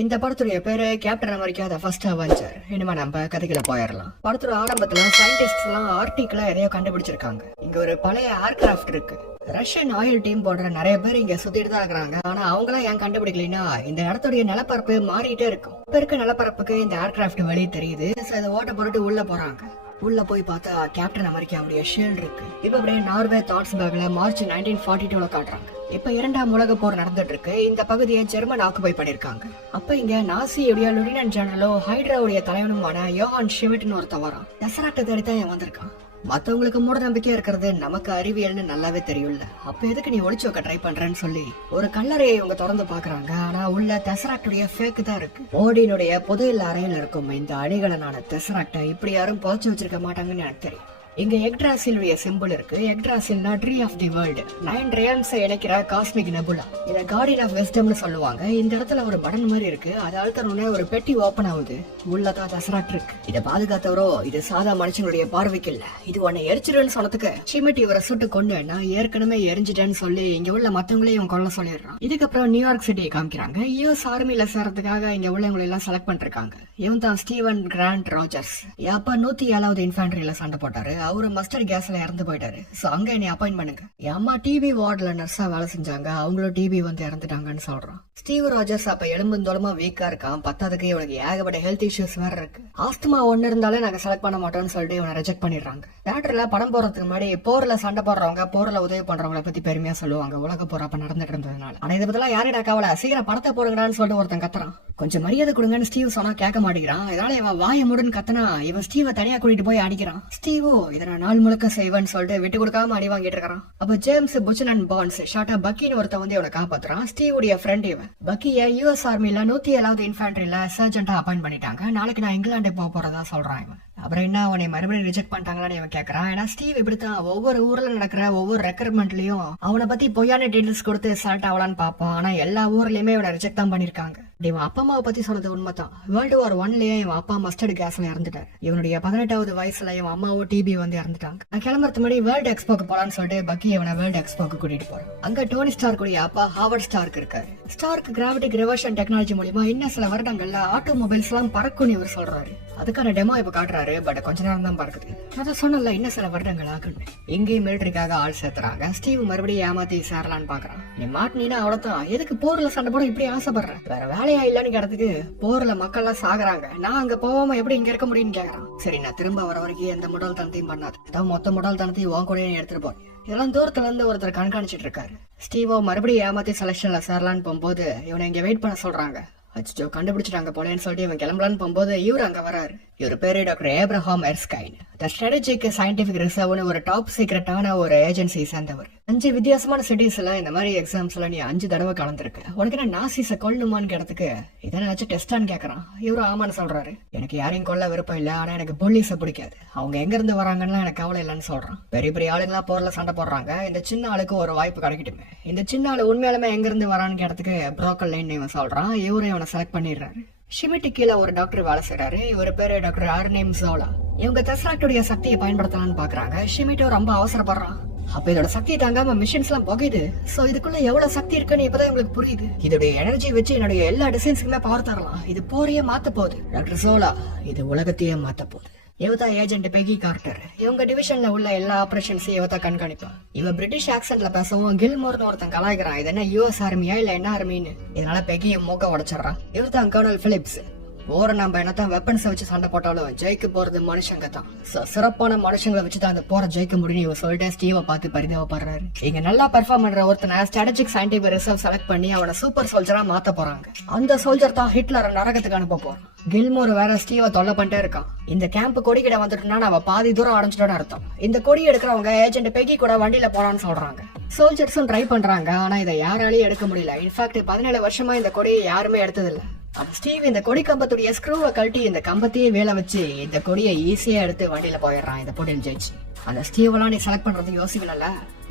இந்த படத்துடைய பேரு captain America the first Avenger. இனிமே நம்ம கதைக்குள்ள போயிடலாம். படத்தோட ஆரம்பத்துல சயின்டிஸ்ட் எல்லாம் ஆர்டிக்ல எதையோ கண்டுபிடிச்சிருக்காங்க. இங்க ஒரு பழைய ஏர்கிராஃப்ட் இருக்கு. ரஷ்யன் ஆயில் டீம் போடுற நிறைய பேர் இங்க சுத்திட்டு தான் இருக்கிறாங்க. ஆனா அவங்களாம் ஏன் கண்டுபிடிக்கலன்னா இந்த இடத்துடைய நிலப்பரப்பு மாறிட்டே இருக்கும். இப்ப இருக்க நிலப்பரப்புக்கு இந்த ஏர்கிராஃப்ட் வெளியே தெரியுது. இதை ஓட்ட போட்டு உள்ள போறாங்க. உள்ள போய் பார்த்தா கேப்டன் அமெரிக்காவுடைய ஷீல்ட் இருக்கு. இப்ப அப்படியே நார்வே தாட்ஸ் பேக்ல மார்ச் 1942 காட்டுறாங்க. இப்ப இரண்டாம் உலக போர் நடந்துட்டு இருக்கு. இந்த பகுதியை ஜெர்மன் ஆக்குபை பண்ணிருக்காங்க. அப்ப இங்க நாசியுடைய லெப்டினன்ட் ஜெனரலும் ஹைட்ராவுடைய தலைவனுமான யோஹான் ஷிமிட்னு ஒருத்தன் வரான். டெசராக்ட தேடித்தான் வந்திருக்கான். மத்தவங்களுக்கு மூட நம்பிக்கையா இருக்கிறது நமக்கு அறிவியல்னு நல்லாவே தெரியும்ல. அப்ப எதுக்கு நீ ஒளிச்சு வைக்க ட்ரை பண்றேன்னு சொல்லி ஒரு கல்லறையை இவங்க திறந்து பாக்குறாங்க. ஆனா உள்ள டெசராக்டுடைய ஃபேக் தான் இருக்கு. ஓடினுடைய புதையல் அறையில இருக்கும் இந்த அணிகலனான டெசராக்ட இப்படி யாரும் புதைச்சு வச்சிருக்க மாட்டாங்கன்னு எனக்கு தெரியும். இங்க எக்ட்ராசிலுடைய சிம்பிள் இருக்கு. எக்ட்ராசில்னா tree of the world, 9 realms இணைக்கிற காஸ்மிக் நெபுலா. இத கார்டியன் ஆஃப் விஸ்டம்னு சொல்லுவாங்க. இந்த இடத்துல ஒரு பட்டன் மாதிரி இருக்கு. அதை அழுத்தணும்னே ஒரு பெட்டி ஓபன் ஆகுது. உள்ளதான் டெசராக்ட் இருக்கு. இதை பாதுகாத்தவரோ இது சாதா மனுஷனுடைய பார்வைக்கு இல்ல. இது உன்னை எரிச்சிடுன்னு சொன்னதுக்கு ஷிமிட் இவரை சுட்டு கொண்டு நான் ஏற்கனவே எரிஞ்சிட்டேன்னு சொல்லி இங்க உள்ள மத்தவங்களையும் கொல்ல சொல்லிடுறான். இதுக்கப்புறம் நியூயார்க் சிட்டியை காமிக்கிறாங்க. யூஎஸ் ஆர்மில சேர்றதுக்காக இங்க உள்ளவங்களை எல்லாம் செலக்ட் பண்ணிருக்காங்க. இவன் தான் ஸ்டீவன் கிராண்ட் ராஜர்ஸ். அப்ப 107வது இன்ஃபேண்ட்ரியில சண்டை போட்டாரு. அவரு மஸ்டர்ட் கேஸ்ல இறந்து போயிட்டாரு. சோ அங்க என்னை அப்பாயிண்ட் பண்ணுங்க. என் அம்மா டிபி வார்டுல நர்ஸா வேலை செஞ்சாங்க. அவங்களும் டிபி வந்து இறந்துட்டாங்கன்னு சொல்றான். ஸ்டீவ் ராஜர்ஸ் அப்ப எலும்புந்தோளமா வீக்கா இருக்கான். பத்தாவதுக்கு இவனுக்கு ஏகப்பட்ட ஹெல்த் இஷ்யூஸ் வேற இருக்கு. ஆஸ்துமா ஒன்னு இருந்தாலே நாங்க செலக்ட் பண்ண மாட்டோம்னு சொல்லிட்டு இவனை ரிஜெக்ட் பண்ணிடுறாங்க. தியேட்டர்ல படம் போறதுக்கு முன்னாடி போர்ல சண்டை போடுறவங்க, போர்ல உதவி பண்றவங்களை பத்தி பெருமையா சொல்லுவாங்க. உலக போர் அப்ப நடந்துட்டு இருந்ததுனால. ஆனா இதை பத்திலாம் யாரிடா கவலை, சீக்கிரம் படத்தை போடுங்கடான்னு சொல்லிட்டு ஒருத்தன் கத்துறான். கொஞ்சம் மரியாதை கொடுங்கன்னு ஸ்டீவ் சொன்னா கேட்க மாட்டேங்கிறான். இதனால இவன் வாய மூடுன்னு கத்தனா இவன் ஸ்டீவை தனியா கூட்டிட்டு போய் அடிக்கிறான். ஸ்டீவோ இதை நான் நாள் முழுக்க செய்வேன்னு சொல்லிட்டு விட்டு கொடுக்காம அடி வாங்கிட்டு இருக்கான். அப்ப ஜேம்ஸ் புச்சனன் பான்ஸ் ஷார்ட்டா பக்கின்னு ஒருத்த வந்து இவனை காப்பாத்துறான். ஸ்டீவுடைய ஃப்ரெண்ட் இவன். பக்கிய யூஎஸ் ஆர்மில 107வது இன்ஃபேண்ட்ரியில சர்ஜென்டா அப்பாயிண்ட் பண்ணிட்டாங்க. நாளைக்கு நான் இங்கிலாந்து போக போறதா சொல்றான் இவன். அப்புறம் என்ன அவனை மறுபடியும் ரிஜெக்ட் பண்ணிட்டாங்களான்னு இவன் கேட்கறான். ஏன்னா ஸ்டீவ் இப்படித்தான் ஒவ்வொரு ஊர்ல நடக்கிற ஒவ்வொரு ரெக்ரூட்மெண்ட்லயும் அவனை பத்தி பொய்யான டீடைல்ஸ் கொடுத்து செலக்ட் ஆகலான்னு பாப்பான். ஆனா எல்லா ஊர்லயுமே இவனை ரிஜெக்ட் தான் பண்ணிருக்காங்க. இவன் அப்பா அம்மாவை பத்தி சொன்னது உண்மைதான். வேர்ல்டு வார் 1லயே இவன் அப்பா மஸ்டர்ட் கேஸ்ல இறந்துட்டாரு. இவனுடைய 18வது வயசுல இவன் அம்மாவும் டிபி வந்து இறந்துட்டாங்க. நான் கிளம்புறது முன்னாடி வேர்ல்டு எக்ஸ்போக்கு போலான்னு சொல்லிட்டு பக்கி இவனை வேர்ல்டு எக்ஸ்போக்கு கூட்டிட்டு போறான். அங்க டோனி ஸ்டார்க்குடைய அப்பா ஹாவர்ட் ஸ்டார்க் இருக்காரு. ஸ்டார்க் கிராவிட்டிக் ரிவர்ஷன் டெக்னாலஜி மூலமா இன்னும் சில வருடங்கள்ல ஆட்டோமொபைல்ஸ் எல்லாம் பறக்கும்னு இவர் சொல்றாரு. அதுக்கான டெமோ இப்ப காட்டுறாரு. பட் கொஞ்ச நேரம் தான் பறக்குது. அதான் சொன்னல இன்னும் சில வருடங்கள் ஆகுன்னு. எங்கேயும் மிலிட்டரிக்காக ஆள் சேர்த்துறாங்க. ஸ்டீவ் மறுபடியும் ஏமாத்தி சேரலான்னு பாக்குறான். நீ மாட்டினா அவ்வளவுதான். எதுக்கு போர்ல சண்டை போட இப்படி ஆசைப்படுற? வேற வேலையா இல்லன்னு கேட்டதுக்கு போர்ல மக்கள் எல்லாம் சாகுறாங்க, நான் அங்க போகாம எப்படி இங்க இருக்க முடியும்னு கேக்குறான். சரி நான் திரும்ப வர வரைக்கும் எந்த முடல் தனத்தையும் பண்ணாது. அதான் மொத்த முடல் தனத்தையும் உன் கூட எடுத்துட்டு போறேன். இதெல்லாம் தூரத்துல இருந்து ஒருத்தர் கண்காணிச்சிட்டு இருக்காரு. ஸ்டீவோ மறுபடியும் ஏமாத்தி செலக்ஷன்ல சேரலான்னு போகும்போது இவனை இங்க வெயிட் பண்ண சொல்றாங்க. அச்சோ கண்டுபிடிச்சிட்டாங்க போலேன்னு சொல்லிட்டு இவன் கிளம்பலான்னு போகும்போது இவரு அங்க வராரு. இவர் பேரு doctor Abraham Erskine. The strategic scientific ரிசர்வ்னு ஒரு டாப் சீக்ரெட்டான ஒரு ஏஜென்சி சேர்ந்தவர். 5 வித்தியாசமான சிட்டிஸ்ல இந்த மாதிரி எக்ஸாம்ஸ்ல நீ 5 தடவை கலந்துருக்கு. உனக்கு என்ன நாசிஸ கொல்லணுமான்னு கேட்டதுக்கு இதனாச்சும் டெஸ்டான்னு கேக்குறான். இவரும் ஆமான்னு சொல்றாரு. எனக்கு யாரையும் கொல்ல விருப்பம் இல்ல, ஆனா எனக்கு போலீஸ பிடிக்காது. அவங்க எங்க இருந்து வராங்கன்னா எனக்கு கவலை இல்லைன்னு சொல்றான். பெரிய பெரிய ஆளுங்களா போர்ல சண்டை போடுறாங்க. இந்த சின்ன ஆளுக்கு ஒரு வாய்ப்பு கிடைக்கட்டுமே. இந்த சின்ன ஆளு உண்மையாலுமே எங்க இருந்து வரான்னு கேட்டதுக்கு புரோக்கர் லைன் இவன் சொல்றான். இவரும் இவனை செலக்ட் பண்ணிடுறாரு. ஷிமிட்டு கீழே ஒரு டாக்டர் வேலை செய்யறாரு. இவர் பேரு டாக்டர் ஆர்னேம் ஜோலா. இவங்க டெஸ்லாக்டுடைய சக்தியை பயன்படுத்தலாம்னு பாக்குறாங்க. ஷிமிட்டோ ரொம்ப அவசரப்படுறான். அப்ப இதோட சக்தியை தாங்காம மிஷின்ஸ் எல்லாம் போகுது. சோ இதுக்குள்ள எவ்வளவு சக்தி இருக்குன்னு இப்பதான் உங்களுக்கு புரியுது. இதோட எனர்ஜி வச்சு என்னுடைய எல்லா டிசைன்ஸுக்குமே பவர் தரலாம். இது போரையே மாத்த போகுது. டாக்டர் ஜோலா இது உலகத்தையே மாத்த போகுது. இவதான் ஏஜென்ட் பெகி கார்ட்டர். இவங்க டிவிஷன்ல உள்ள எல்லா ஆபரேஷன்ஸையும் இவதான் கண்காணிப்பா. இவ பிரிட்டிஷ் ஆக்சென்ட்ல பேசவும் கில்மோர்னு ஒருத்தன் கலாய்க்கிறான். இது என்ன யூஎஸ் ஆர்மியா இல்ல என்ன ஆர்மின்னு. இதனால பெகியை மூக்க உடைச்சிடறான். இவர்தான் கர்னல் பிலிப்ஸ். போற நம்ம என்னத்தான் வெப்பன்ஸ் வச்சு சண்டை போட்டாலும் ஜெயிக்க போறது மனுஷங்க தான். சிறப்பான மனுஷங்களை வச்சுதான் அந்த போற ஜெயிக்க முடியும் இவ சொல்லிட்டு ஸ்டீவை பார்த்து பரிதாபப்படுறாரு. இங்க நல்லா பெர்ஃபார்ம் பண்ற ஒருத்தனை ஸ்ட்ராட்டஜிக் சயின்டிபிக் ரிசர்வ் செலக்ட் பண்ணி அவனை சூப்பர் சோல்ஜரா மாத்த போறாங்க. அந்த சோல்ஜர் தான் ஹிட்லரை நரகத்துக்கு அனுப்ப போறான். கில்மோர் வேற ஸ்டீவை தொல்லை பண்ணிட்டே இருக்கான். இந்த கேம்ப் கொடிக்கிட வந்துட்டுனா அவ பாதி தூரம் அடைஞ்சிட்டோன்னு அர்த்தம். இந்த கொடி எடுக்கிறவங்க ஏஜென்ட் பெகி கூட வண்டியில போலான்னு சொல்றாங்க. சோல்ஜர்ஸும் ட்ரை பண்றாங்க. ஆனா இதை யாராலையும் எடுக்க முடியல. இன்ஃபேக்ட் 17 வருஷமா இந்த கொடியை யாருமே எடுத்ததில்ல. ஸ்டீவ் இந்த கொடி கம்பத்துடைய ஸ்க்ரூவை கழட்டி இந்த கம்பத்தையே வேலை வச்சு இந்த கொடியை ஈஸியா எடுத்து வண்டியில போயிடுறான். இந்த போட்டியில் ஜெயிச்சு அந்த ஸ்டீவெல்லாம் நீ செலக்ட் பண்றது யோசிக்கல.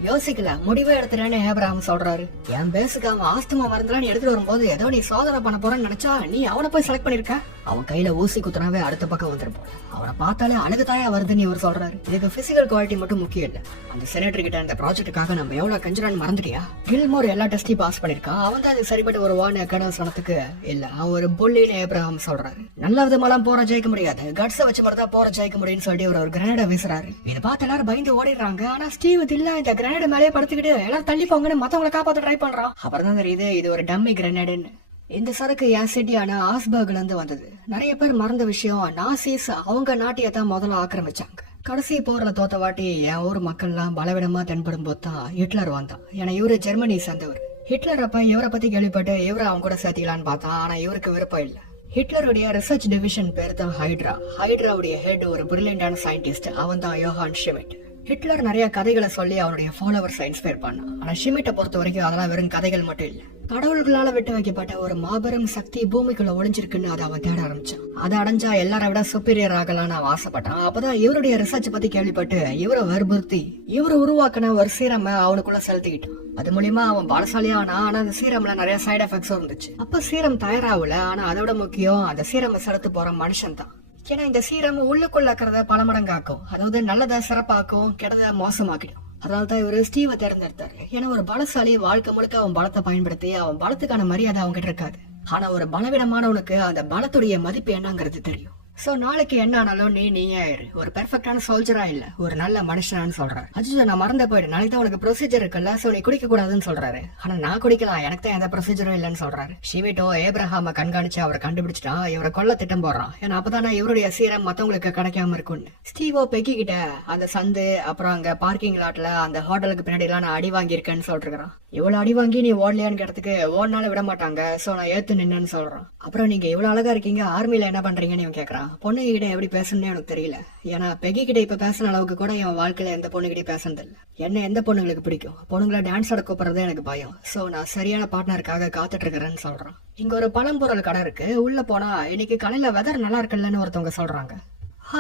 யோசிக்கல, முடிவே எடுத்துறேன்னு ஏப்ரஹாம் சொல்றாரு. என் பேசுக்கு அவன் ஆஸ்துமா மருந்துலாம் எடுத்துட்டு வரும்போது ஏதோ நீ சோதனை பண்ண போறேன்னு நினைச்சா நீ அவனை போய் செலக்ட் பண்ணிருக்க. அவன் கையில ஊசி குத்துனாவே அடுத்த பக்கம் வந்துருப்போம். அவனை பார்த்தாலே அழகுதாயா வருதுன்னு இவர் சொல்றாரு. இதுக்கு பிசிக்கல் குவாலிட்டி மட்டும் முக்கியம் இல்ல, அந்த செனட்டர் கிட்ட அந்த ப்ராஜெக்டுக்காக நம்ம எவ்வளவு கஞ்சரான்னு மறந்துட்டியா? கில்மோர் எல்லா டெஸ்டையும் பாஸ் பண்ணிருக்கான், அவன் தான் அது சரிப்பட்டு ஒரு வான்னு கடவுள் சொன்னதுக்கு இல்ல, அவன் ஒரு புள்ளின்னு ஏப்ரஹாம் சொல்றாரு. நல்ல விதமாலாம் போற ஜெயிக்க முடியாது, கட்ஸ வச்சு மட்டும் தான் போற ஜெயிக்க முடியும்னு சொல்லிட்டு ஒரு கிரனேட வீசுறாரு. இதை பார்த்து எல்லாரும் பயந்து ஓடிடுறாங்க. ஆனா ஸ்டீவ் இல்ல, இந்த கிரனேட் மேலே படுத்துக்கிட்டு எல்லாரும் தள்ளி போங்கன்னு மத்தவங்களை காப்பாத்த ட்ரை பண்றான். அப்புறம் தான் தெரியுது இது ஒரு டம்மி கிரனேடுன்னு. இந்த சரக்கு சிட்டியான ஆஸ்பர்க்ல இருந்து வந்தது. நிறைய பேர் மறந்த விஷயம், நாசிஸ் அவங்க நாட்டியத்தான் முதல்ல ஆக்கிரமிச்சாங்க. கடைசி போர்ல தோத்த வாட்டி என் ஊர் மக்கள்லாம் பலவிடமா தென்படும் போது தான் ஹிட்லர் வந்தான். ஏன்னா இவரு ஜெர்மனி சேர்ந்தவர். ஹிட்லர் அப்ப இவரை பத்தி கேள்விப்பட்டு இவரை அவங்க கூட சேர்த்திக்கலான்னு பார்த்தா, ஆனா இவருக்கு விருப்பம் இல்ல. ஹிட்லருடைய ரிசர்ச் டிவிஷன் பேர் தான் ஹைட்ரா. ஹைட்ராவுடைய ஹெட் ஒரு பிரில்லியண்டான சயின்டிஸ்ட், அவன் தான் யோஹான் ஷிமிட். ஹிட்லர் நிறைய கதைகளை சொல்லி அவனுடைய ஃபாலோவர்ஸ் இன்ஸ்பயர் பண்ணான். ஆனா ஷிமிட்டை பொறுத்த வரைக்கும் அதெல்லாம் வெறும் கதைகள் மட்டும் இல்ல, கடவுள்களால விட்டு வைக்கப்பட்ட ஒரு மாபெரும் சக்தி பூமிக்குள்ள ஒளிஞ்சிருக்குன்னு அதை அவன் தேட ஆரம்பிச்சான். அதை அடைஞ்சா எல்லாரை விட சுப்பீரியர் ஆகலான்னு அவன் ஆசைப்பட்டான். அப்பதான் இவருடைய ரிசர்ச் பத்தி கேள்விப்பட்டு இவரை வற்புறுத்தி இவரை உருவாக்கின ஒரு சீரமை அவனுக்குள்ள செலுத்திக்கிட்டான். அது மூலியமா அவன் பலசாலியா ஆனா அந்த சீரம்ல நிறைய சைடு எஃபெக்ட்ஸும் இருந்துச்சு. அப்ப சீரம் தயாராகல, ஆனா அதோட முக்கியம் அந்த சீரமை செலுத்து போற மனுஷன் தான். ஏன்னா இந்த சீரம் உள்ளுக்குள்ள இருக்கிறத பல மடங்காக்கும், அதாவது நல்லதை சிறப்பாக்கும், கெட்டதை மோசமாக்கிடும். அதனால்தான் இவரு ஸ்டீவை தேர்ந்தெடுத்தாரு. ஏன்னா ஒரு பலசாலி வாழ்க்கை முழுக்க அவன் பலத்தை பயன்படுத்தி அவன் பலத்துக்கான மரியாதை அவங்க கிட்ட இருக்காது. ஆனா ஒரு பலவீனமானவனுக்கு அந்த பலத்துடைய மதிப்பு என்னங்கிறது தெரியும். சோ நாளைக்கு என்ன ஆனாலும் நீயே ஒரு பெர்ஃபெக்டான சோல்ஜரா இல்ல, ஒரு நல்ல மனுஷனான்னு சொல்றாரு. அஜிஜா நான் மறந்த போயிடு, நாளைக்கு தான் உனக்கு ப்ரொசீஜர் இருக்குல்ல, சோ நீ குடிக்க கூடாதுன்னு சொல்றாரு. ஆனா நான் குடிக்கலாம், எனக்கு தான் எந்த ப்ரொசீஜரும் இல்லன்னு சொல்றாரு. ஷிமிட்டோ ஏப்ரஹாம கண்காணிச்சு அவரை கண்டுபிடிச்சிட்டா இவரை கொல்ல திட்டம் போடுறான். ஏன்னா அப்பதானே இவருடைய சீரம் மத்தவங்களுக்கு கிடைக்காம இருக்கும்னு. ஸ்டீவோ பெக்கி கிட்ட அந்த சந்து அப்புறம் அங்க பார்க்கிங் லாட்ல அந்த ஹோட்டலுக்கு பின்னாடி எல்லாம் நான் அடி வாங்கியிருக்கேன்னு சொல்றான். இவ்வளவு அடி வாங்கி நீ ஓடலையான்னு கேட்டதுக்கு ஓடினாலும் விட மாட்டாங்க, சோ நான் ஏத்து நின்னு சொல்றான். அப்புறம் நீங்க இவ்வளவு அழகா இருக்கீங்க, ஆர்மில என்ன பண்றீங்கன்னு இவன் கேக்குறான். பொண்ணுங்க கிட்ட எப்படி பேசணும்னு எனக்கு தெரியல, ஏன்னா பெகி கிட்ட இப்ப பேசுன அளவுக்கு கூட என் வாழ்க்கையில எந்த பொண்ணுகிட்டயும் பேசுனது இல்ல. என்ன எந்த பொண்ணுங்களுக்கு பிடிக்கும், பொண்ணுங்களை டான்ஸ் ஆட கூப்பிடுறது எனக்கு பயம், சோ நான் சரியான பார்ட்னருக்காக காத்துட்டு இருக்கிறேன்னு சொல்றான். இங்க ஒரு பழம்பொருள் கடை இருக்கு, உள்ள போனா இன்னைக்கு காலையில வெதர் நல்லா இருக்குல்லன்னு ஒருத்தவங்க சொல்றாங்க.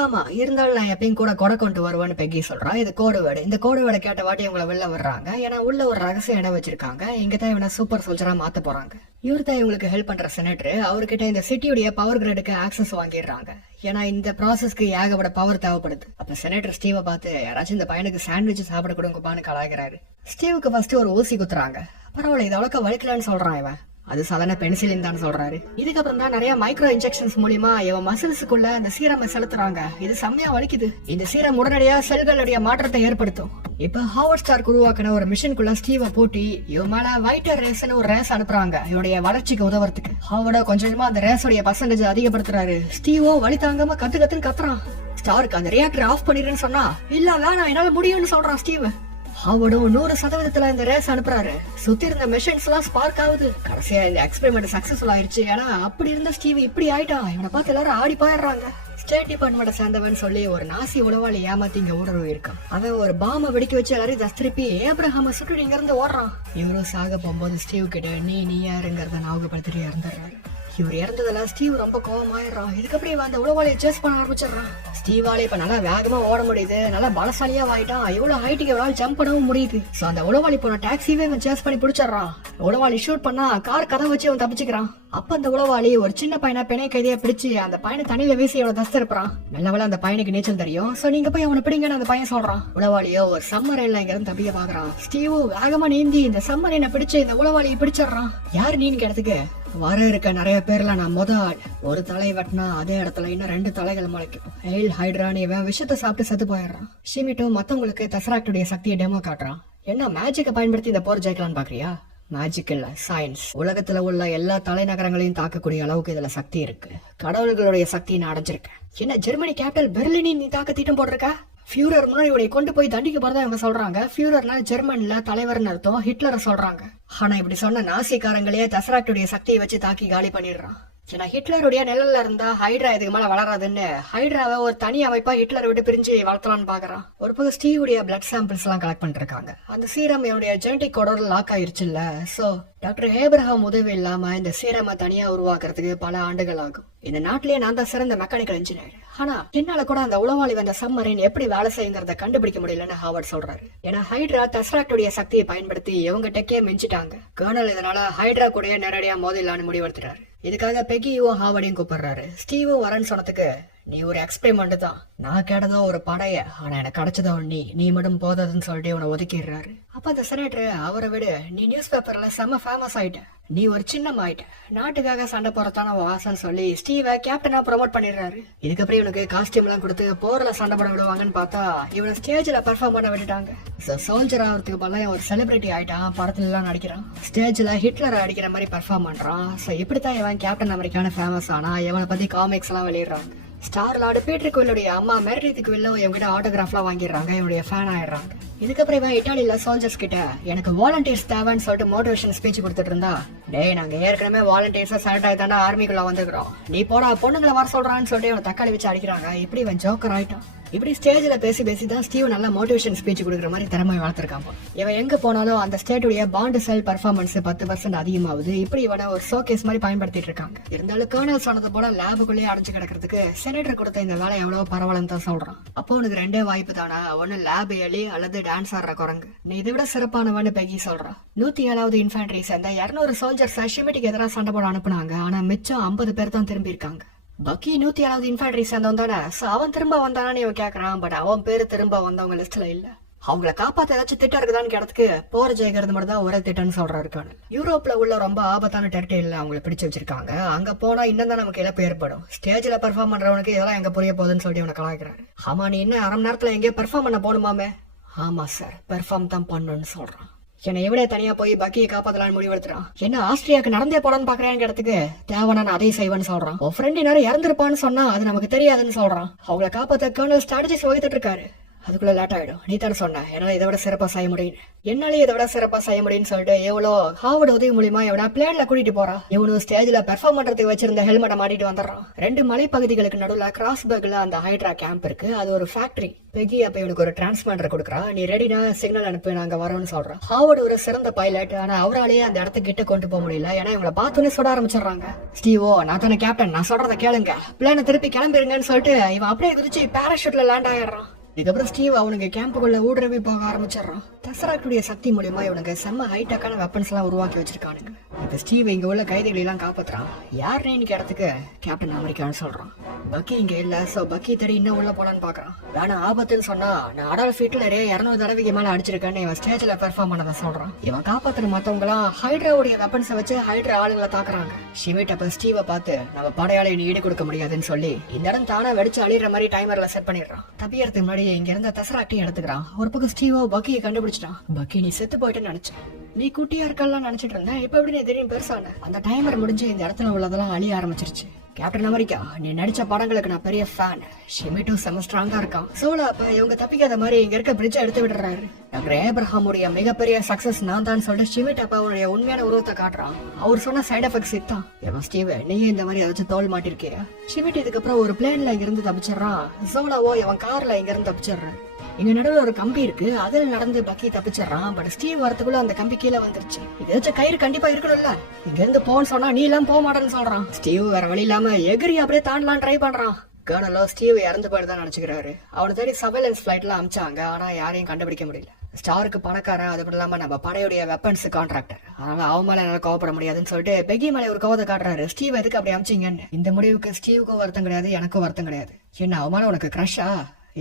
ஆமா, இருந்தாலும் நான் எப்பயும் கூட கொடை கொண்டு வருவேன்னு பெக்கி சொல்றான். இது கோடு வேர்டு. இந்த கோடு வேர்டை கேட்ட வாட்டி இவங்களை வெளில வர்றாங்க. ஏன்னா உள்ள ஒரு ரகசிய இடம் வச்சிருக்காங்க, இங்கதான் இவனை சூப்பர் சோல்ஜரா மாத்த போறாங்க. இவர் தான் இவங்களுக்கு ஹெல்ப் பண்ற செனட்டர். அவர்கிட்ட இந்த சிட்டியுடைய பவர் கிரிடுக்கு ஆக்சஸ் வாங்கிடுறாங்க. ஏன்னா இந்த ப்ராசஸ்க்கு ஏகப்பட பவர் தேவைப்படுது. அப்ப செனட்டர் ஸ்டீவை பார்த்து யாராச்சும் இந்த பையனுக்கு சாண்ட்விச் சாப்பிட கொடுங்கப்பான்னு கலாய்க்கிறாரு. ஸ்டீவுக்கு ஃபர்ஸ்ட் ஒரு ஊசி குத்துறாங்க. பரவாயில்ல, இது அவ்வளோக்கா வலிக்கலான்னு சொல்றான் இவன். அது சாதாரண பென்சிலின் தான் சொல்றாரு. இதுக்கப்புறம் தான் நிறைய மைக்ரோ இன்ஜெக்ஷன்ஸ் மூலியமா இவன் மசில்ஸுக்குள்ள அந்த சீரமை செலுத்துறாங்க. இது செம்மையா வலிக்குது. இந்த சீரம் உடனடியா செல்களுடைய மாற்றத்தை ஏற்படுத்தும். இப்ப ஹாவர்ட் ஸ்டார்க் உருவாக்கின ஒரு மிஷின்குள்ள ஸ்டீவை போட்டி இவன் மேல வைட்டர் ரேஸ்னு ஒரு ரேஸ் அனுப்புறாங்க இவனுடைய வளர்ச்சிக்கு உதவுறதுக்கு. ஹாவர்ட கொஞ்சமா அந்த ரேஸோடைய பர்சன்டேஜ் அதிகப்படுத்துறாரு. ஸ்டீவோ வலி தாங்காம கத்துன்னு கத்துறான். ஸ்டார்க் அந்த ரியாக்டர் ஆஃப் பண்ணிடுன்னு சொன்னா இல்ல வேணாம் என்னால முடியும்னு சொல்றான் ஸ்டீவ். அவடும் 100% இந்த ரேஸ் அனுப்புறாரு. சுத்தி இருந்த மெஷின்ஸ் எல்லாம் ஸ்பார்க் ஆகுது. கடைசியா இந்த எக்ஸ்பெரிமெண்ட் சக்சஸ்ஃபுல் ஆயிடுச்சு. ஏன்னா அப்படி இருந்த ஸ்டீவ் இப்படி ஆயிட்டான். இவனை பார்த்து எல்லாரும் ஆடி போயிடுறாங்க. ஸ்டேட் டிபார்ட்மெண்ட் சேர்ந்தவன் சொல்லி ஒரு நாசி உளவாளி ஏமாத்தி இங்க ஊடுருவி இருக்கான். அவன் ஒரு பாம்பை வெடிக்க வச்சு எல்லாரையும் திருப்பி ஏப்ரஹாம சுட்டு இங்க இருந்து ஓடுறான். இவரும் சாக போகும்போது ஸ்டீவ் கிட்ட நீ யாருங்கிறத ஞாபகப்படுத்திட்டு இறந்துடுறாரு. இவர் இறந்ததுல ஸ்டீவ் ரொம்ப கோவமாயிடுறான். இதுக்கப்புறம் அந்த உளவாளியை சேஸ் பண்ண ஆரம்பிச்சிடறான். ஸ்டீவால இப்ப நல்லா வேகமா ஓட முடியுது, நல்லா பலசாலியா ஆயிட்டான். இவ்வளவு ஹைட்டுக்கு எவ்வளவு ஜம்ப் பண்ணவும் முடியுது. சோ அந்த உளவாளி போன டாக்ஸிவே அவன் சேஸ் பண்ணி பிடிச்சிடறான். உளவாளி ஷூட் பண்ணா கார் கதை வச்சு அவன் தப்பிச்சுக்கிறான். அப்ப அந்த உளவாளி ஒரு சின்ன பையனை பிணை கைதியா பிடிச்சு அந்த பையனை தண்ணியில வீசி அவனை தஸ்திருப்பான். நல்லவேளை அந்த பையனுக்கு நீச்சல் தெரியும். சோ நீங்க போய் அவனை பிடிங்கன்னு அந்த பையன் சொல்றான். உளவாளியோ ஒரு சம்மரைன்ல இங்க இருந்து தப்பிக்க பாக்குறான். ஸ்டீவோ வேகமா நீந்தி இந்த சம்மரைனை பிடிச்சு இந்த உளவாளியை பிடிச்சிடறான். யாரு நீன்னு கேட்டதுக்கு வர இருக்க நிறைய பேர்ல நான் ஆள். ஒரு தலை வெட்டினா அதே இடத்துல இன்னும் 2 தலைகள் முளைக்கும். ஹெயில் ஹைட்ரான் இவன் விஷத்தை சாப்பிட்டு செத்து போயிடுறான். ஷிமிட்டோ மத்தவங்களுக்கு தசராக்டுடைய சக்தியை டெமோ காட்டுறான். என்ன மேஜிக்கை பயன்படுத்தி இந்த போர் ஜெயிக்கலான்னு பாக்குறியா? மேஜிக் இல்ல, சயின்ஸ். உலகத்துல உள்ள எல்லா தலைநகரங்களையும் தாக்கக்கூடிய அளவுக்கு இதுல சக்தி இருக்கு. கடவுள்களுடைய சக்தியை நான் அடைஞ்சிருக்கேன். என்ன ஜெர்மனி கேபிட்டல் பெர்லினின் நீ தாக்க திட்டம் போட்டிருக்க? ஃபியூரர் முன்னாடி உடைய கொண்டு போய் தண்டிக்க போறதா இவங்க சொல்றாங்க. ஃபியூரர்னா ஜெர்மன்ல தலைவர்னு அர்த்தம். ஹிட்லரை சொல்றாங்க. ஆனா இப்படி சொன்ன நாசிக்காரங்களையே தசராக்டுடைய சக்தியை வச்சு தாக்கி காலி பண்ணிடுறான். ஏன்னா ஹிட்லருடைய நிழல்ல இருந்தா ஹைட்ரா இதுக்கு மேல வளராதுன்னு ஹைட்ராவை ஒரு தனி அமைப்பா ஹிட்லரை விட்டு பிரிஞ்சு வளர்த்தலாம்னு பாக்குறான். ஒரு பக்கம் ஸ்டீவுடைய பிளட் சாம்பிள்ஸ் எல்லாம் கலெக்ட் பண்ணிட்டு இருக்காங்க. அந்த சீரம் என்னுடைய ஜெனடிக் கோடோட லாக் ஆயிருச்சு இல்ல. சோ டாக்டர் ஏப்ரஹாம் உதவி இல்லாம இந்த சீரமை தனியா உருவாக்குறதுக்கு பல ஆண்டுகள் ஆகும். இந்த நாட்டிலேயே நான் தான் சிறந்த மெக்கானிக்கல் இன்ஜினியர். ஆனா என்னால கூட அந்த உளவாளி வந்த சம்மரின் எப்படி வேலை செய்யுங்கிறத கண்டுபிடிக்க முடியலன்னு ஹாவர்ட் சொல்றாரு. ஏன்னா ஹைட்ரா டெஸ்ராக்டுடைய சக்தியை பயன்படுத்தி இவங்க டெக்கே மிஞ்சிட்டாங்க. கர்னல் இதனால ஹைட்ரா கூட நேரடியா மோதிடலான்னு முடிவெடுத்துறாரு. இதுக்காக பெகியும் ஹாவர்டையும் கூப்பிடுறாரு. ஸ்டீவும் வரேன்னு சொன்னதுக்கு, நீ ஒரு எக்ஸ்பெரிமெண்ட் தான், நான் கேட்டதோ ஒரு படைய, ஆனா எனக்கு கிடைச்சதோ நீ மட்டும் போதாதுன்னு சொல்லிட்டு இவனை ஒதுக்கிடுறாரு. அப்ப அந்த செனேட்டர், அவரை விடு, நீ நியூஸ் பேப்பர்ல செம்ம ஃபேமஸ் ஆயிட்ட, நீ ஒரு சின்னம் ஆயிட்ட, நாட்டுக்காக சண்டை போறதான வாசன்னு சொல்லி ஸ்டீவை கேப்டனா ப்ரொமோட் பண்ணிடுறாரு. இதுக்கப்புறம் இவனுக்கு காஸ்டியூம் எல்லாம் கொடுத்து போர்ல சண்டை போட விடுவாங்கன்னு பார்த்தா இவனை ஸ்டேஜ்ல பெர்ஃபார்ம் பண்ண விட்டுட்டாங்க. சோல்ஜர் ஆகிறதுக்கு பதிலா ஒரு செலிபிரிட்டி ஆயிட்டான், படத்துல எல்லாம் நடிக்கிறான், ஸ்டேஜ்ல ஹிட்லர் அடிக்கிற மாதிரி பெர்ஃபார்ம் பண்றான். சோ இப்படித்தான் இவன் கேப்டன் அமெரிக்கான ஃபேமஸ் ஆனா இவனை பத்தி காமிக்ஸ் எல்லாம் வெளியிடுறாங்க. ஸ்டார் லார்டு பீட்டர் குவில்லுடைய அம்மா மெரிடித் குவில்லும் இவங்கிட்ட ஆட்டோகிராஃப்லாம் வாங்கிடுறாங்க, இவனுடைய ஃபேன் ஆயிடுறாங்க. இதுக்கப்புறம் இவன் இட்டாலியில சோல்ஜர்ஸ் கிட்ட எனக்கு வாலண்டியர்ஸ் தேவைன்னு சொல்லிட்டு மோட்டிவேஷன் ஸ்பீச் கொடுத்துட்டு இருந்தா, டேய் நாங்க ஏற்கனவே வாலண்டியர்ஸா செலக்ட் ஆகி தாண்டா ஆர்மிக்குள்ள வந்துக்கிறோம், நீ போடா பொண்ணுங்களை வர சொல்றான்னு சொல்லிட்டு இவன் தக்காளி வச்சு அடிக்கிறாங்க. இப்படி இவன் ஜோக்கர் ஆயிட்டான். இப்படி ஸ்டேஜ்ல பேசி தான் ஸ்டீவ் நல்லா மோட்டிவேஷன் ஸ்பீச் கொடுக்குற மாதிரி திறமை வளர்த்திருக்கான். இவன் எங்க போனாலும் அந்த ஸ்டேட்டுடைய பாண்ட் செல் பர்ஃபார்மன்ஸ் 10% அதிகமாகுது. இப்படி இவனை ஒரு ஷோகேஸ் மாதிரி பயன்படுத்திட்டு இருக்காங்க. இருந்தாலும் கர்னல் சொன்னது போல லேபுக்குள்ளேயே அடைஞ்சு கிடக்கிறதுக்கு செனேட்டர் கொடுத்த இந்த வேலை எவ்வளவு பரவாயில்லன்னு தான் சொல்றான். அப்போ உனக்கு ரெண்டே வாய்ப்பு தானா, ஒன்னு லேப் எலி அல்லது டான்ஸ் ஆடுற குரங்கு, நீ இதை விட சிறப்பானவன்னு பெகி சொல்றான். 107வது இன்ஃபேண்ட்ரி சேர்ந்த 200 சோல்ஜர்ஸ் ஷிமிட்டிக்கு எதிராக சண்டை போட அனுப்புனாங்க. ஆனா மிச்சம் 50 பேர் தான் திரும்பி இருக்காங்க. பக்கி 107வது இன்ஃபேண்ட்ரி சேர்ந்தவன் தானே, அவன் திரும்ப வந்தானு இவன் கேக்குறான். பட் அவன் பேரு திரும்ப வந்தவங்க லிஸ்ட்ல இல்ல. அவங்கள காப்பாத்த ஏதாச்சும் திட்டம் இருக்குதான்னு கேட்டதுக்கு போற ஜெயிக்கிறது மட்டும் தான் ஒரே திட்டம்னு சொல்றாரு கர்னல். யூரோப்ல உள்ள ரொம்ப ஆபத்தான டெரிட்டரியில அவங்களை பிடிச்சு வச்சிருக்காங்க. அங்க போனா இன்னும் தான் நமக்கு இழப்பு ஏற்படும். ஸ்டேஜ்ல பெர்ஃபார்ம் பண்றவனுக்கு இதெல்லாம் எங்க புரிய போகுதுன்னு சொல்லிட்டு அவனை கலாய்க்கிறாரு. ஆமா நீ என்ன அரை மணி நேரத்துல எங்கேயோ பெர்ஃபார்ம் பண்ண போகணுமாமே? ஆமா சார், பெர்ஃபார்ம் தான் பண்ணணும்னு சொல்றான். என்னை எவ்வளோ தனியா போய் பக்கியை காப்பாத்தலான்னு முடிவெடுத்துறான். என்ன ஆஸ்திரியாவுக்கு நடந்தே போடான்னு பாக்குறேன்னு கேட்டதுக்கு, தேவனா நான் அதையும் செய்வேன்னு சொல்றான். உன் ஃப்ரெண்ட் நேரம் இறந்துருப்பான்னு சொன்னா அது நமக்கு தெரியாதுன்னு சொல்றான். அவங்களை காப்பாத்த கர்னல் ஸ்ட்ராட்டஜிஸ் வகுத்துட்டு இருக்காரு. அதுக்குள்ள லேட் ஆயிடும், நீ தானே சொன்ன என்னால இதை விட சிறப்பா செய்ய முடியும், என்னாலே இதை விட சிறப்பா செய்ய முடியும்னு சொல்லிட்டு எவ்வளோ ஹாவர்ட் உதவி மூலியமா எவனா பிளேன்ல கூட்டிட்டு போறான். இவனு ஸ்டேஜ்ல பெர்ஃபார்ம் பண்றதுக்கு வச்சிருந்த ஹெல்மெட்டை மாட்டிட்டு வந்துடுறான். 2 மலைப்பகுதிகளுக்கு நடுவுல கிராஸ்பர்க்ல அந்த ஹைட்ரா கேம்ப் இருக்கு, அது ஒரு ஃபேக்டரி. பெகி அப்ப இவனுக்கு ஒரு டிரான்ஸ்மிட்டர் கொடுக்குறா. நீ ரெடினா சிக்னல் அனுப்பி நாங்க வரோம்னு சொல்றான். ஹாவர்ட் ஒரு சிறந்த பைலட், ஆனா அவராலேயே அந்த இடத்துக்கு கிட்ட கொண்டு போக முடியல. ஏன்னா இவங்களை பார்த்தோன்னே சுட ஆரம்பிச்சிடுறாங்க. ஸ்டீவோ நான் தானே கேப்டன், நான் சொல்றதை கேளுங்க, பிளேனை திருப்பி கிளம்பிருங்கன்னு சொல்லிட்டு இவன் அப்படியே குதிச்சு பேராஷூட்ல லேண்ட் ஆயிடுறான். இதுக்கப்புறம் ஸ்டீவ் அவனுக்கு கேம்புக்குள்ள ஊடுருவி போக ஆரம்பிச்சிடறான். டெசராக்டுடைய சக்தி மூலியமா இவனுக்கு செம்ம ஹைடெக்கான வெப்பன்ஸ் எல்லாம் உருவாக்கி வச்சிருக்கானுங்க. இப்ப ஸ்டீவ் இங்க உள்ள கைதிகளை எல்லாம் காப்பாத்துறான். யாருன்னு இடத்துக்கு கேப்டன் அமெரிக்கான்னு சொல்றான். பக்கி இங்க இல்ல. சோ பக்கி தேடி இன்னும் உள்ள போலான்னு பாக்குறான். வேணா ஆபத்துன்னு சொன்னா நான் அடால்ஃப் ஹிட்லரே 200 தடவைக்கு மேல அடிச்சிருக்கேன்னு இவன் ஸ்டேஜ்ல பெர்ஃபார்ம் பண்ணத சொல்றான். இவன் காப்பாத்துற மத்தவங்க எல்லாம் ஹைட்ராவுடைய வெப்பன்ஸை வச்சு ஹைட்ரா ஆளுங்களை தாக்குறாங்க. ஷிமிட் அப்ப ஸ்டீவை பார்த்து நம்ம படையாளி ஈடு கொடுக்க முடியாதுன்னு சொல்லி இந்த இடம் தானா வெடிச்சு அழிற மாதிரி டைமர்ல செட் பண்ணிடுறான். தப்பியறதுக்கு முன்னாடி இங்க இருந்த டெசராக்டையும் எடுத்துக்கிறான். ஒரு பக்கம் ஸ்டீவோ பக்கியை கண்டுபிடிச்சிட்டான். பக்கி நீ செத்து போயிட்டேன்னு நினைச்சேன், நீ குட்டியா இருக்கலாம் நினைச்சிட்டு இருந்தேன், இப்ப எப்படி நீ திடீர்னு பெருசான. அந்த டைமர் முடிஞ்சு இந்த இடத்துல உள்ளதெல்லாம் அழிய ஆரம்பிச்சிருச்சு. கேப்டன் அமெரிக்கா நீ நடிச்ச படங்களுக்கு நான் பெரிய ஃபேன். ஷிமிட்டும் செம ஸ்ட்ராங்கா இருக்கான். சோலா அப்ப இவங்க தப்பிக்காத மாதிரி இங்க இருக்க பிரிட்ஜை எடுத்து விடுறாரு. டாக்டர் ஏப்ரஹாமுடைய மிகப்பெரிய சக்சஸ் நான் தான் சொல்லிட்டு ஷிமிட் அப்ப அவனுடைய உண்மையான உருவத்தை காட்டுறான். அவர் சொன்ன சைட் எஃபெக்ட்ஸ் இதான். எவன் ஸ்டீவ் நீ இந்த மாதிரி ஏதாச்சும் தோல் மாட்டிருக்கியா? ஷிமிட் இதுக்கப்புறம் ஒரு பிளேன்ல இங்க இருந்து தப்பிச்சிடறான். சோலாவோ இவன் கார்ல இங்க இருந்து தப்பிச்சிடுறான். இங்க நடுவில் ஒரு கம்பி இருக்கு, அதில் நடந்து பக்கி தப்பிச்சிடறான். பட் ஸ்டீவ் வரதுக்குள்ள அந்த கம்பி கீழே வந்துருச்சு. ஏதாச்சும் கயிறு கண்டிப்பா இருக்கணும்ல, இங்க இருந்து போன்னு சொன்னா நீ எல்லாம் போக மாட்டேன்னு சொல்றான். ஸ்டீவ் வேற வழி இல்லாம எகிரி அப்படியே தாண்டலாம் ட்ரை பண்றான். கர்னலோ ஸ்டீவ் இறந்து போயிட்டு நினைச்சுக்கிறாரு. அவனை தேடி சர்வேலன்ஸ் பிளைட்ல அமிச்சாங்க, ஆனா யாரையும் கண்டுபிடிக்க முடியல. ஸ்டாருக்கு பணக்காரன், அது மட்டும் இல்லாம நம்ம படையுடைய வெப்பன்ஸ் கான்ட்ராக்டர், அதனால அவன் மேல என்னால கோவப்பட முடியாதுன்னு சொல்லிட்டு பெகி மேல ஒரு கோவத்தை காட்டுறாரு. ஸ்டீவ் எதுக்கு அப்படி அமிச்சிங்கன்னு. இந்த முடிவுக்கு ஸ்டீவுக்கும் வருத்தம் கிடையாது, எனக்கும் வருத்தம் கிடையாது. என்ன அவன் மேல உனக்கு கிரஷா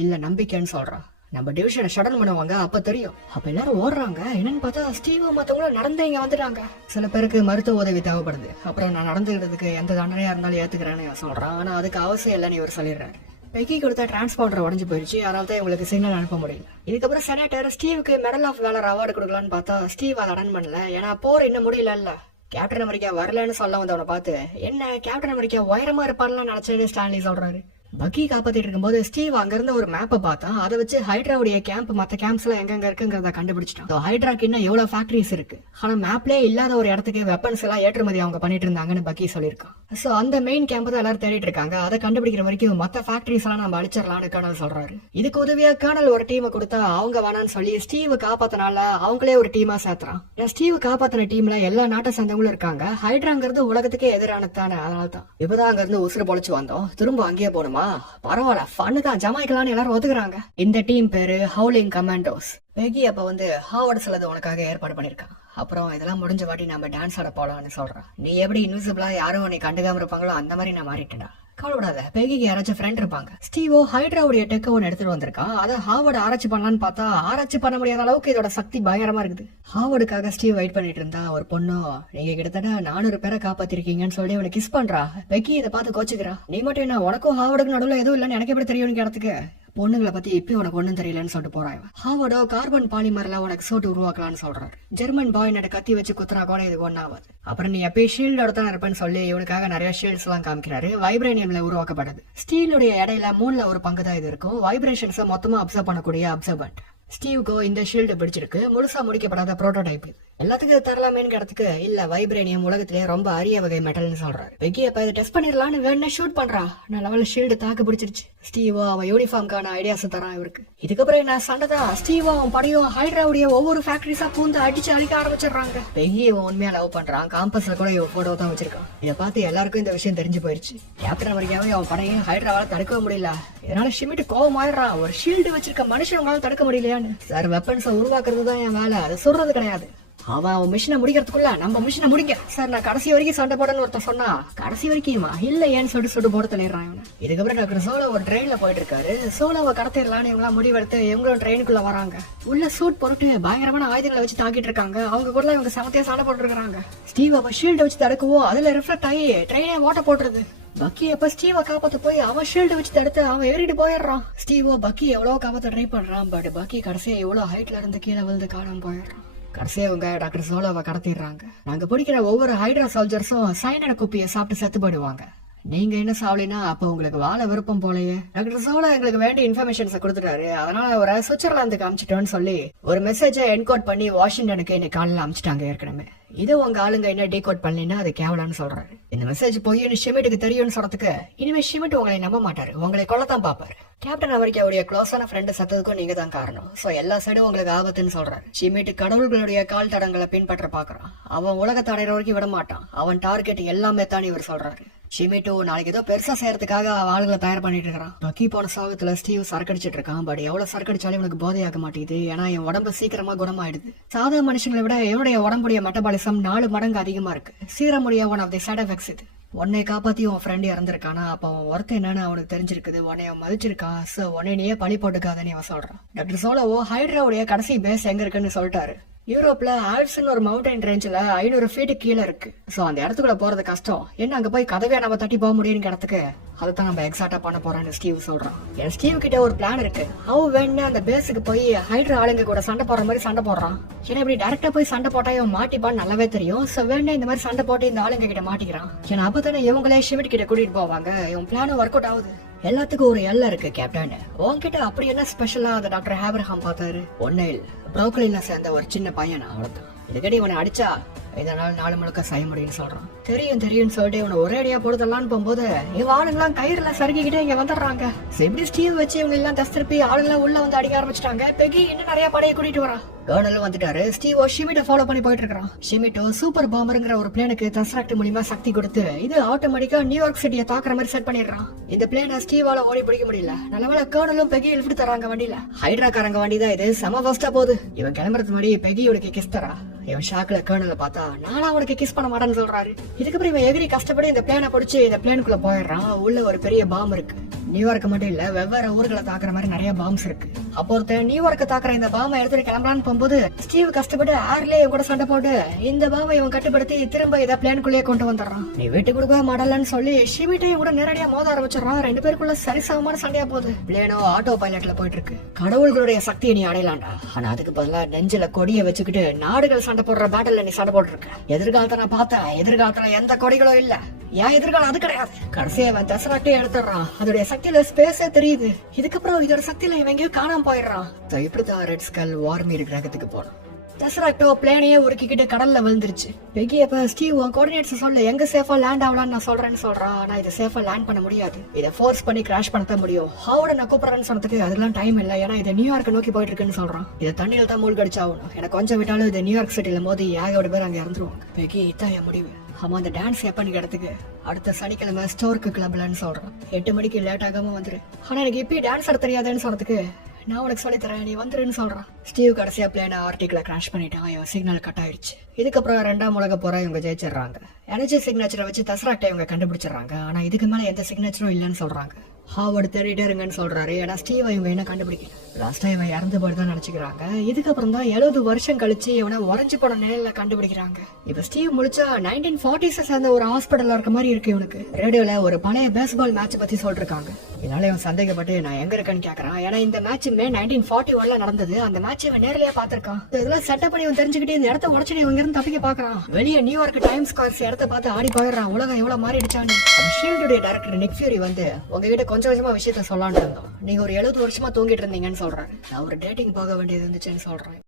இல்ல நம்பிக்கைன்னு சொல்றான். நம்ம டிவிஷனை ஷடன் பண்ணுவாங்க அப்ப தெரியும். அப்ப எல்லாரும் ஓடுறாங்க. என்னன்னு பார்த்தா ஸ்டீவ் மத்தவங்களும் நடந்து இங்க வந்துட்டாங்க. சில பேருக்கு மருத்துவ உதவி தேவைப்படுது. அப்புறம் நான் நடந்துக்கிறதுக்கு எந்த தண்டனையா இருந்தாலும் ஏத்துக்கிறேன்னு சொல்றான். ஆனா அதுக்கு அவசியம் இல்லைன்னு இவர் சொல்லிடுறாரு. பெக்கி கொடுத்த டிரான்ஸ்பாண்டர் உடஞ்சு போயிடுச்சு, அதனால தான் இவங்களுக்கு சிக்னல் அனுப்ப முடியல. இதுக்கப்புறம் senator ஸ்டீவுக்கு medal of Velar award கொடுக்கலான்னு பார்த்தா ஸ்டீவ் அதை அட்டன் பண்ணல. ஏன்னா போர் இன்னும் முடியல. கேப்டன் அமெரிக்கா வரலன்னு சொல்ல வந்தவனை பார்த்து என்ன கேப்டன் அமெரிக்கா உயரமா இருப்பான்னு நினைச்சேன்னு ஸ்டான்லி சொல்றாரு. பக்கி காப்பாத்திட்டு இருக்கும்போது ஸ்டீவ் அங்க இருந்த ஒரு மேப்பை பார்த்தான். அதை வச்சு ஹைட்ராவுடைய கேம்ப் மத்த கேம்ப்ஸ் எல்லாம் எங்க இருக்குங்கிறத கண்டுபிடிச்சிட்டான். ஹைட்ராக்கு இன்னும் எவ்வளவு ஃபேக்டரிஸ் இருக்கு, ஆனா மேப்லயே இல்லாத ஒரு இடத்துக்கு வெப்பன்ஸ் எல்லாம் ஏற்றுமதி அவங்க பண்ணிட்டு இருந்தாங்கன்னு பக்கி சொல்லியிருக்கான். சோ அந்த மெயின் கேம்ப் தான் எல்லாரும் தேடிட்டு இருக்காங்க. அதை கண்டுபிடிக்கிற வரைக்கும் மத்த ஃபேக்டரிஸ் எல்லாம் நம்ம அழிச்சிடலாம்னு கர்னல் சொல்றாரு. இதுக்கு உதவியா கர்னல் ஒரு டீமை கொடுத்தா அவங்க வேணான்னு சொல்லி ஸ்டீவ் காப்பாத்தினால அவங்களே ஒரு டீமா சேர்த்துறான். ஸ்டீவ் காப்பாத்தின டீம்ல எல்லா நாட்டை சேர்ந்தவங்களும் இருக்காங்க. ஹைட்ராங்கிறது உலகத்துக்கே எதிரானதானே, அதனால தான் இப்பதான் அங்க இருந்து உசுறு பொழைச்சு வந்தோம். திரும்ப அங்கேயே போகணுமா, பரவாயில்ல ஃபன்னு தான், ஜமாய்க்கலான்னு எல்லாரும் ஒத்துக்குறாங்க. இந்த டீம் பேரு ஹவுலிங் கமாண்டோஸ். பெகி அப்ப வந்து ஹாவர்ட் சிலது உனக்காக ஏற்பாடு பண்ணிருக்கான். அப்புறம் இதெல்லாம் முடிஞ்ச வாட்டி நம்ம டான்ஸ் ஆட போலாம்னு சொல்றான். நீ எப்படி இன்விசிபிளா யாரும் உன்னை கண்டுக்காம இருப்பாங்களோ அந்த மாதிரி நான் மாறிட்டேன்டா. கவலைப்படாத, பெகிக்கு யாராச்சும் ஃப்ரெண்ட் இருப்பாங்க. ஸ்டீவோ ஹைட்ராவுடைய டெக்க ஒன்று எடுத்துட்டு வந்திருக்கான். அதை ஹாவர்ட் ஆராய்ச்சி பண்ணலான்னு பார்த்தா ஆராய்ச்சி பண்ண முடியாத அளவுக்கு இதோட சக்தி பயங்கரமா இருக்குது. ஹாவர்டுக்காக ஸ்டீவ் வெயிட் பண்ணிட்டு இருந்தா ஒரு பொண்ணு, நீங்க கிட்டத்தட்ட 400 பேரை காப்பாத்திருக்கீங்கன்னு சொல்லி அவனை கிஸ் பண்றா. பெகி இதை பார்த்து கோச்சுக்கிறா. நீ மட்டும் என்ன, உனக்கும் ஹாவர்டுக்கு நடுவில் எதுவும் இல்லைன்னு எனக்கு எப்படி தெரியும்னு கேட்டதுக்கு பொண்ணுங்களை பத்தி இப்ப உனக்கு ஒண்ணும் தெரியலன்னு சொல்லிட்டு போறான். ஹாவர்டோ கார்பன் பாலிமர்ல உனக்கு சோட்டு உருவாக்கலாம்னு சொல்றாரு. ஜெர்மன் பாய் நட கத்தி வச்சு குத்துறா கூட இது ஒண்ணாவது. அப்புறம் நீ எப்பயும் ஷீல்டோட தான் இருப்பேன்னு சொல்லி இவனுக்காக நிறைய ஷீல்ட்ஸ் எல்லாம் காமிக்கிறாரு. வைப்ரேனியம்ல உருவாக்கப்படுது. ஸ்டீலுடைய இடையில 3ல ஒரு பங்கு தான் இது இருக்கும். வைப்ரேஷன்ஸ் மொத்தமா அப்சர்வ் பண்ணக்கூடிய அப்சர்வன்ட். ஸ்டீவுக்கோ இந்த ஷீல்டு பிடிச்சிருக்கு. முழுசா முடிக்கப்படாத புரோட்டோடைப். எல்லாத்துக்கும் தரலாமேன்னு கிடத்துக்கு இல்ல, வைப்ரேனியம் உலகத்திலேயே ரொம்ப அரிய வகை மெட்டல்னு சொல்றாரு. பெக்கி அப்ப இதை டெஸ்ட் பண்ணிடலான்னு வேணா ஷூட் பண்றா. நான் லெவல் ஷீல்டு தாக்கு பிடிச்சிருச்சு. ஸ்டீவோ அவன் யூனிஃபார்ம்கான ஐடியாஸ் தரான் இவருக்கு. இதுக்கப்புறம் என்ன சண்டை தான். ஸ்டீவோ அவன் படையும் ஹைட்ராவுடைய ஒவ்வொரு ஃபேக்டரிஸா பூந்து அடிச்சு அழிக்க ஆரம்பிச்சிடுறாங்க. பெக்கி இவன் உண்மையா லவ் பண்றான். காம்பஸ்ல கூட இவன் போட்டோ தான் வச்சிருக்கான். இதை பார்த்து எல்லாருக்கும் இந்த விஷயம் தெரிஞ்சு போயிருச்சு. கேப்டன் அமெரிக்காவே அவன் படையும் ஹைட்ராவால தடுக்க முடியல. இதனால ஷிமிட் கோவம் ஆயிடுறான். ஒரு ஷீல்டு வச்சிருக்க மனுஷங்களால தடுக்க முடியலையான்னு. சார் வெப்பன்ஸை உருவாக்குறது தான் என் வேலை, அதை சொல்றது கிடையாது. அவன் மிஷினை முடிக்கிறதுக்குள்ள நம்ம மிஷினை முடிங்க சார். நான் கடைசி வரைக்கும் சண்டை போடன்னு ஒருத்தன் சொன்னா, கடைசி வரைக்குமா இல்ல ஏன்னு சொல்லிட்டு போட தள்ளிடுறான் இவனை. இதுக்கப்புறம் டாக்டர் சோலோ ஒரு ட்ரெயின்ல போயிட்டு இருக்காரு. சோலோவை கடத்திடலான்னு இவங்களாம் முடிவெடுத்து இவங்களும் ட்ரெயினுக்குள்ள வராங்க. உள்ள சூட் போட்டு பயங்கரமான ஆயுதங்களை வச்சு தாக்கிட்டு இருக்காங்க. அவங்க கூட இவங்க சமத்தியா சண்டை போட்டு இருக்காங்க. ஸ்டீவ் அவ ஷீல்டு வச்சு தடுக்கவோ அதுல ரிஃப்ளெக்ட் ஆகி ட்ரெயினே ஓட்ட போட்டுருது. பக்கி அப்ப ஸ்டீவ காப்பாத்த போய் அவன் ஷீல்டு வச்சு தடுத்து அவன் ஏறிட்டு போயிடுறான். ஸ்டீவோ பக்கி எவ்வளவு காப்பாத்த ட்ரை பண்றான். பட் பக்கி கடைசியா எவ்வளவு ஹைட்ல இருந்து கீழே விழுந்து காணாம போயிடுறான். கடைசியா அவங்க டாக்டர் சோலோவை கடத்திடுறாங்க. நாங்க பிடிக்கிற ஒவ்வொரு ஹைட்ரா சோல்ஜர்ஸும் சைனட குப்பியை சாப்பிட்டு செத்து போயிடுவாங்க. நீங்க என்ன சாவலினா அப்ப உங்களுக்கு வாழ விருப்பம் போலயே. டாக்டர் சோலோ எங்களுக்கு வேண்டிய இன்ஃபர்மேஷன்ஸ் கொடுத்துட்டாரு. அதனால ஒரு சுவிட்சர்லாந்துக்கு அமிச்சிட்டோன்னு சொல்லி ஒரு மெசேஜை என்கோட் பண்ணி வாஷிங்டனுக்கு இன்னைக்கு காலையில அமிச்சிட்டாங்க ஏற்கனவே. இது உங்க ஆளுங்க என்ன டீகோட் பண்ணலன்னா அது கேவலான்னு சொல்றாரு. இந்த மெசேஜ் போய் ஷிமிட்டுக்கு தெரியும்னு சொல்றதுக்கு இனிமே ஷிமிட் உங்களை நம்ப மாட்டாரு, உங்களை கொல்லத்தான் பாப்பாரு. கேப்டன் அமெரிக்காவுடைய க்ளோஸான ஃப்ரெண்ட் சத்ததுக்கும் நீங்க தான் காரணம். சோ எல்லா சைடும் உங்களுக்கு ஆபத்துன்னு சொல்றாரு. ஷிமிட் கடவுள்களுடைய கால் தடங்களை பின்பற்ற பாக்குறான். அவன் உலகத்தை அடையிற வரைக்கும் விட மாட்டான். அவன் டார்கெட் எல்லாமே தான் இவர் சொல்றாரு. ஷிமிட்டோ நாளைக்கு ஏதோ பெருசா செய்யறதுக்காக ஆளுகளை தயார் பண்ணிட்டு இருக்கான். பக்கி போன சோகத்துல ஸ்டீவ் சரக்கடிச்சிட்டு இருக்கான். பட் எவ்வளவு சரக்கடிச்சாலும் இவனுக்கு போதையாக மாட்டேங்குது. ஏன்னா என் உடம்பு சீக்கிரமா குணமாயிடுது. சாதா மனுஷங்களை விட என்னுடைய உடம்புடைய மெட்டபாலிசம் 4 மடங்கு அதிகமா இருக்கு. சீரமுடைய one of the side effects இது. உன்னை காப்பாத்தி உன் ஃப்ரெண்ட் இறந்திருக்கானா, அப்ப அவன் ஒருத்த என்னன்னு அவனுக்கு தெரிஞ்சிருக்குது. உன்னை அவன் மதிச்சிருக்கான். சோ உன்னை நீயே பழி போட்டுக்காதன்னு அவன் சொல்றான். டாக்டர் சோலோவோ ஹைட்ராவுடைய கடைசி பேஸ் எங்க இருக்குன்னு சொல்லிட்டாரு. யூரோப்ல ஆல்ப்ஸ்னு ஒரு மவுண்டன் ரேஞ்சில 500 ஃபீட் கீழே இருக்கு. சோ அந்த இடத்துக்குள்ள போறது கஷ்டம். என்ன அங்க போய் கதவே நம்ம தட்டி போக முடியும்னு இடத்துக்கு அதைத்தான் நம்ம எக்ஸாக்டா பண்ண போறோம்னு ஸ்டீவ் சொல்றான். என் ஸ்டீவ் கிட்ட ஒரு பிளான் இருக்கு. அவன் வேணும்னு அந்த பேஸுக்கு போய் ஹைட்ரா ஆளுங்க கூட சண்டை போடுற மாதிரி சண்டை போடுறான். ஏன்னா இப்படி டைரக்டா போய் சண்டை போட்டா இவன் மாட்டிப்பான்னு நல்லாவே தெரியும். சோ வேணும் இந்த மாதிரி சண்டை போட்டு இந்த ஆளுங்க கிட்ட மாட்டிக்கிறான். ஏன்னா அப்பதானே இவங்களே ஷிமிட் கிட்ட கூட்டிட்டு போவாங்க. இவன் பிளானும் ஒர்க் அவுட் ஆகுது. எல்லாத்துக்கும் ஒரு எல்லை இருக்கு கேப்டன். உன்கிட்ட அப்படி என்ன ஸ்பெஷலா அந்த டாக்டர் ஆபிரகாம் பார்த்தாரு? ஒன்னே இல்ல, புரோக்கலின்ல சேர்ந்த ஒரு சின்ன பையன், அவ்வளவுதான். இதுக்கடி இவனை அடிச்சா இதனால 4 முழுக்க செய்ய முடியும்னு சொல்றான். தெரியும் சொல்லிட்டு இவனை ஒரே அடியா போடுதலான்னு போகும்போது இவன் ஆளுங்கெல்லாம் கயிறுல சறுக்கிக்கிட்டே இங்க வந்துடுறாங்க. எப்படி ஸ்டீவ் வச்சு இவங்க எல்லாம் தஸ்திருப்பி ஆளுங்கெல்லாம் உள்ள வந்து அடிக்க ஆரம்பிச்சிட்டாங்க. பெகி இன்னும் நிறைய படையை கூட்டிட்டு வரான். கர்னலும் வந்துட்டாரு. ஸ்டீவோ ஷிமிட்டை ஃபாலோ பண்ணி போயிட்டு இருக்கான். ஷிமிட்டோ சூப்பர் பாம்பருங்கிற ஒரு பிளேனுக்கு தஸ்ராக்ட் மூலியமா சக்தி கொடுத்து இது ஆட்டோமேட்டிக்கா நியூயார்க் சிட்டியை தாக்குற மாதிரி செட் பண்ணிடுறான். இந்த பிளேனை ஸ்டீவால ஓடி பிடிக்க முடியல. நல்லவேளை கர்னலும் பெகி எழுப்பிட்டு தராங்க வண்டியில. ஹைட்ராக்காரங்க வண்டி தான் இது. செம ஃபர்ஸ்டா போகுது. இவன் கிளம்புறது மாதிரி பெகியோட கிஸ் தரா. இவன் ஷாக்ல கர்னலை பார்த்தா நானும் அவனுக்கு கிஸ் பண்ண மாட்டேன்னு சொல்றாரு. இதுக்கப்புறம் இவன் எகிரி கஷ்டப்படி இந்த பிளேனை பிடிச்சி இந்த பிளேனுக்குள்ள போயிடுறான். உள்ள ஒரு பெரிய பாம்பு இருக்கு. நியூயார்க் மட்டும் இல்ல, வெவ்வேறு ஊர்களை தாக்குற மாதிரி நிறைய பாம்ஸ் இருக்கு. அப்போ ஒருத்தன் நியூயார்க் தாக்குற இந்த பாம்பை எடுத்துட்டு கிளம்பலான்னு போகும்போது ஸ்டீவ் கஷ்டப்பட்டு ஏர்லயே கூட சண்டை போட்டு இந்த பாம்பை இவன் கட்டுப்படுத்தி திரும்ப இதை பிளேனுக்குள்ளேயே கொண்டு வந்துடுறான். நீ வீட்டு கொடுக்க மாடலன்னு சொல்லி ஷிமிட்டையும் கூட நேரடியா மோத ஆரம்பிச்சிடறான். 2 பேருக்குள்ள சரிசமமான சண்டையா போகுது. பிளேனோ ஆட்டோ பைலட்ல போயிட்டு இருக்கு. கடவுள்களுடைய சக்தியை நீ அடையலாண்டா. ஆனா அதுக்கு பதிலா நெஞ்சில கொடியை வச்சுக்கிட்டு நாடுகள் சண்டை போடுற பேட்டல்ல நீ சண்டை போட்டு இருக்க. எதிர்காலத்தை நான் பார்த்தேன். எதிர்காலத்துல எந்த கொடிகளும் இல்ல. ஏன் எதிர்காலம் அது கிடையாது. கடைசியா அவன் தசராட்டே எடுத்துடுறான். அதோடைய சக்தியில ஸ்பேஸே தெரியுது. இதுக்கப்புறம் இதோட சக்தியில இவன் எங்கேயும் காணாம போயிடுறான். இப்படிதான் ரெட் ஸ்கல் வார்மீர் கிரகத்துக்கு போனான். டெசராக்டோ பிளேனையே உருக்கிக்கிட்டு கடல்ல விழுந்துருச்சு. பெகி அப்ப ஸ்டீவ் உன் கோஆர்டினேட்ஸ் சொல்லு, எங்க சேஃபா லேண்ட் ஆகலாம்னு நான் சொல்றேன்னு சொல்றான். ஆனா இதை சேஃபா லேண்ட் பண்ண முடியாது, இதை ஃபோர்ஸ் பண்ணி கிராஷ் பண்ண முடியும். ஹாவோட நான் கூப்பிடுறேன்னு சொன்னதுக்கு அதெல்லாம் டைம் இல்ல, ஏன்னா இது நியூயார்க் நோக்கி போயிட்டு இருக்குன்னு சொல்றான். இதை தண்ணியில தான் மூழ்கடிச்சாகணும், எனக்கு கொஞ்சம் விட்டாலும் இது நியூயார்க் சிட்டில மோதி ஏகோட பேர் அங்க இறந்துருவாங்க. பெகி இதான் என் முடிவு. ஆமா அந்த டான்ஸ் எப்ப இடத்துக்கு அடுத்த சனிக்கிழமை ஸ்டோருக்கு கிளப்லன்னு சொல்றான். 8 மணிக்கு லேட் ஆகாம வந்துரு. ஆனா எனக்கு இப்பயே டான்ஸ் ஆட தெரியாதுன்னு சொன்னதுக்கு நான் உனக்கு சொல்லி தரேன், நீ வந்துருன்னு சொல்றான். ஸ்டீவ் கடைசியா பிளேனை ஆர்டிகிள கிராஷ் பண்ணிட்டான். இவன் சிக்னல் கட் ஆயிடுச்சு. இதுக்கப்புறம் 2ஆம் உலக போரா இவங்க ஜெயிச்சிடறாங்க. எனர்ஜி சிக்னேச்சரை வச்சு தசராக்டை இவங்க கண்டுபிடிச்சிடறாங்க. ஆனா இதுக்கு மேல எந்த சிக்னேச்சரும் இல்லைன்னு சொல்றாங்க. ஹாவர்டு தேடிட்டே இருங்கன்னு சொல்றாரு. ஏன்னா ஸ்டீவ் இவங்க என்ன கண்டுபிடிக்கல. லாஸ்டா இவன் இறந்து போய்தான் நினைச்சுக்கிறாங்க. இதுக்கப்புறம் தான் 70 வருஷம் கழிச்சு இவனை உறைஞ்சு போன நிலையில கண்டுபிடிக்கிறாங்க. இப்ப ஸ்டீவ் முழிச்சா 1940s சேர்ந்த ஒரு ஹாஸ்பிட்டல்ல இருக்க மாதிரி இருக்கு இவனுக்கு. ரேடியோல ஒரு பழைய பேஸ்பால் மேட்ச் பத்தி சொல்லிருக்காங்க. இதனால இவன் சந்தேகப்பட்டு நான் எங்க இருக்கேன்னு கேக்குறான். ஏன்னா இந்த மேட்ச் மே 1941 நடந்தது. அந்த மேட்ச் இவன் நேரலையா பாத்திருக்கான். இதெல்லாம் செட்டப் பண்ணி இவன் தெரிஞ்சுக்கிட்டு இந்த இடத்த உடச்சு இவங்க இருந்து தப்பிக்க பாக்குறான். வெளியே நியூயார்க் டைம்ஸ் ஸ்கொயர் இடத்த பார்த்து ஆடி போயிடுறான். உலகம் எவ்வளவு மாறிடுச்சான்னு. ஷீல்டுடைய டைரக்டர் நிக் ஃபியூரி வந்து உங்ககிட்ட கொஞ்சம் கொஞ்சமா விஷயத்த சொல்லான்னு இருந்தோம், நீங்க ஒரு 70 வருஷமா தூங்கிட்டு இருந்தீங்கன்னு சொல்றாரு. நான் ஒரு டேட்டிங் போக வேண்டியது இருந்துச்சுன்னு சொல்றேன்.